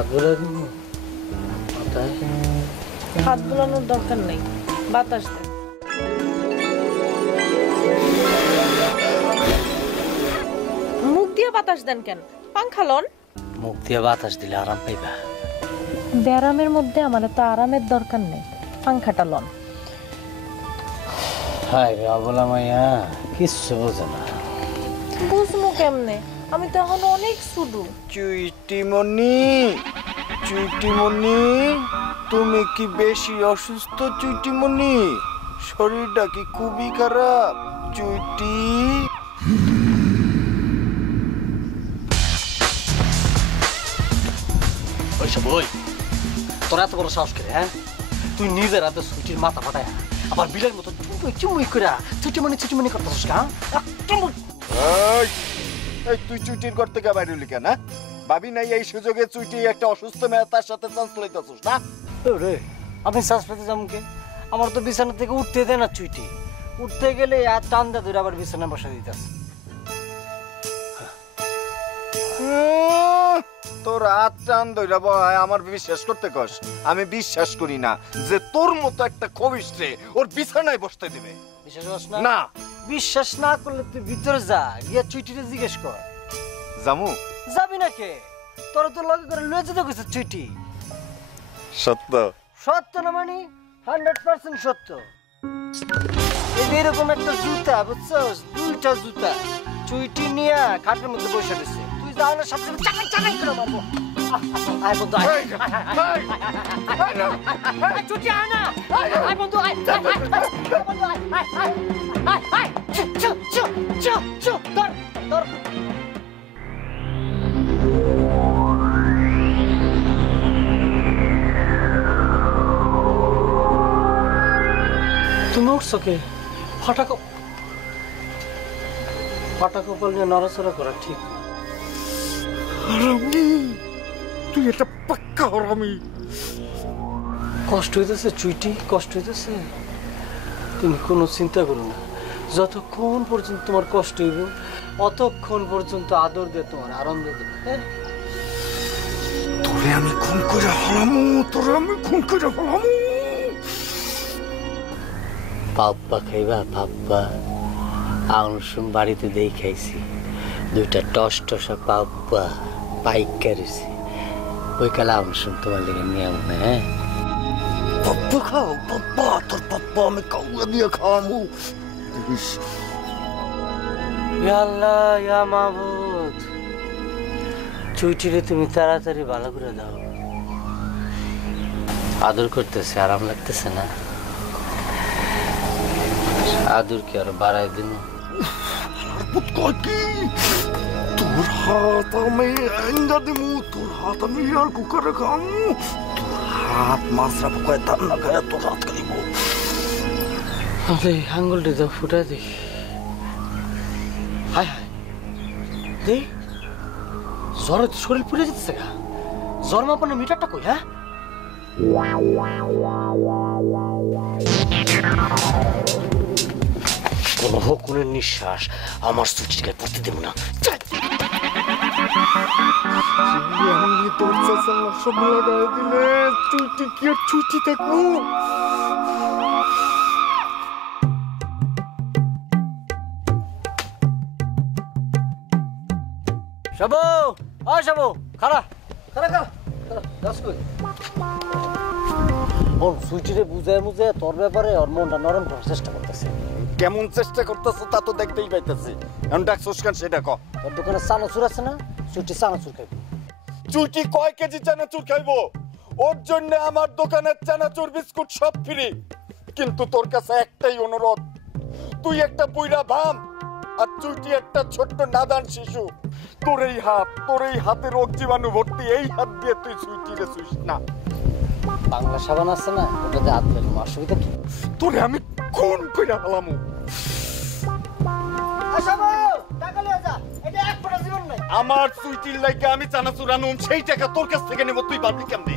হাত বুলাই দিব মাথায়? হাত বুলানোর দরকার নেই, বাতাস দেন। মুখ দিয়ে বাতাস দেন কেন? পাংখা লন। মুখ দিয়ে বাতাস দিলে আরাম পাইবা। ব্যারামের মধ্যে আমার তো আরামের দরকার নেই, পাংখাটা লন। হায় রে অবলা মাইয়া, কিচ্ছু বোঝে না। বুঝবো কেমনে? আমি তো এখন অনেক শুধু। চুইটিমণি, চুইটিমণি, তুমি কি বেশি অসুস্থ চুইটিমণি? শরীরটা কি খুবই খারাপ চুইটি? ওইসব ওই তোরা এত বড় সাহস করে, হ্যাঁ? তুই নিজের হাতে সুইটির মাথা ফাটায় আবার বিলের মতো চুমুই চুমুই করে চুটিমণি করতেছিস না? তুই চুইটির ঘর থেকে বাইরে হলি কেন? ভাবি নাই এই সুযোগে চুইটি একটা অসুস্থ মেয়ে তার সাথে চান্স লইতেছিস না? রে আমি শ্বাস পেতে যাবো কে? আমার তো বিছানা থেকে উঠতে দেয় না চুইটি। উঠতে গেলে আর টান দা ধরে আবার বিছানা বসা দিতেছে। তোর হাত টান ধইরা বয় আমার বিশ্বাস করতে কস? আমি বিশ্বাস করি না যে তোর মতো একটা খবিশরে ওর বিছানায় বসতে দিবে। বিশ্বাস করছ না? না। বিশ্বাস না করলে তুই ভিতরে যা, গিয়া চুইটিরে জিজ্ঞেস কর। জামু? যাবি না কে? তোর তো লগে করে লয়ে যেতে কইছে চুইটি। সত্য? সত্য না মানে 100% সত্য। এরকম একটা জুতা বুঝছস, দুইটা জুতা চুইটি নিয়া খাটের মধ্যে বসে রয়েছে। তুই যাও না সাথে চাকাই চাকাই করে মারবো। আয় বন্ধু আয়। চুইটি আয় না। আয় বন্ধু আয়। বন্ধু আয় আয় আয় আয় আয়। চু ধর ধর। তুমি উঠছো কে? ফাটা কপাল নিয়ে নড়াচড়া করা ঠিক? হারামি, তুই এটা পাক্কা হারামি। কষ্ট হইতেছে চুইটি, কষ্ট হইতেছে? তুমি কোনো চিন্তা করো না, যতক্ষণ পর্যন্ত তোমার কষ্ট হইব অতক্ষণ পর্যন্ত আদর দিয়ে তোমার আনন্দ দেবে। তোরে আমি খুন করে হারামু, তোরে আমি খুন করে হারামু। পাপ্পা খাইবা? পাপ্পা আউনসুম বাড়িতে দেই খাইছি, দুইটা টস টসা পাপ্পা পাইকা রয়েছে। ওই কালে আউনসুম তোমার লেগে নিয়ে মনে। হ্যাঁ পাপ্পা খাও, পাপ্পা, তোর পাপ্পা আমি কাউয়া দিয়ে খাওয়ামু। ইয়া আল্লাহ ইয়া মাবুদ, চুইটিরে তুমি তাড়াতাড়ি ভালো করে দাও। আদর করতেছে, আরাম লাগতেছে না? আদর কি আর বাড়াই দিন? তোর হাত আমি এঙ্গা দিমু, তোর হাত আমি আর কুকারে খামু, তোর হাত মাছরা পোকায় দান না খায় তোর হাত খাইব। আরে আঙ্গুলটি দাও, ফুটাই দি। হায় হায় দে, জ্বরে শরীর পুড়ে যেতেছে গা। জ্বর মাপানোর মিটারটা কই? হ্যাঁ কোন হকুনের নিঃশ্বাস আমার সুচির গায়ে পড়তে দেব না। আমি তোর চাচা সব লাগাই দিলে তুই কি আর ছুটি থাকবো? শাবু, আয় শাবু, খাড়া খাড়া খাড়া দশ কই। ওর সুইটিরে বুঝায় বুঝায় তোর ব্যাপারে ওর মনটা নরম করার চেষ্টা করতেছে। কেমন চেষ্টা করতেছে তা তো দেখতেই পাইতেছি। এখন ডাকছস কেন সেটা ক। তোর দোকানে চানাচুর আছে না? সুইটি চানাচুর খাইবো। চুইটি কয় কেজি চানাচুর খাইবো? ওর জন্য আমার দোকানের চানাচুর বিস্কুট সব ফ্রি। কিন্তু তোর কাছে একটাই অনুরোধ, তুই একটা বুইড়া ভাম আর চুইটি একটা ছোট্ট নাদান শিশু। তোর এই হাতে রোগ জীবাণু ভর্তি, এই হাত দিয়ে তুই চুইটিরে ছুঁইস না। বাংলা সাবান আছে না, ওটাতে হাত ফেলবো, অসুবিধা কি? তোরে আমি খুন কইরা ফেলামু। আমার চুইটির লাগে আমি চানাচুর আনুম, সেই টাকা তোর কাছ থেকে নেব, তুই পারবি কেমনে?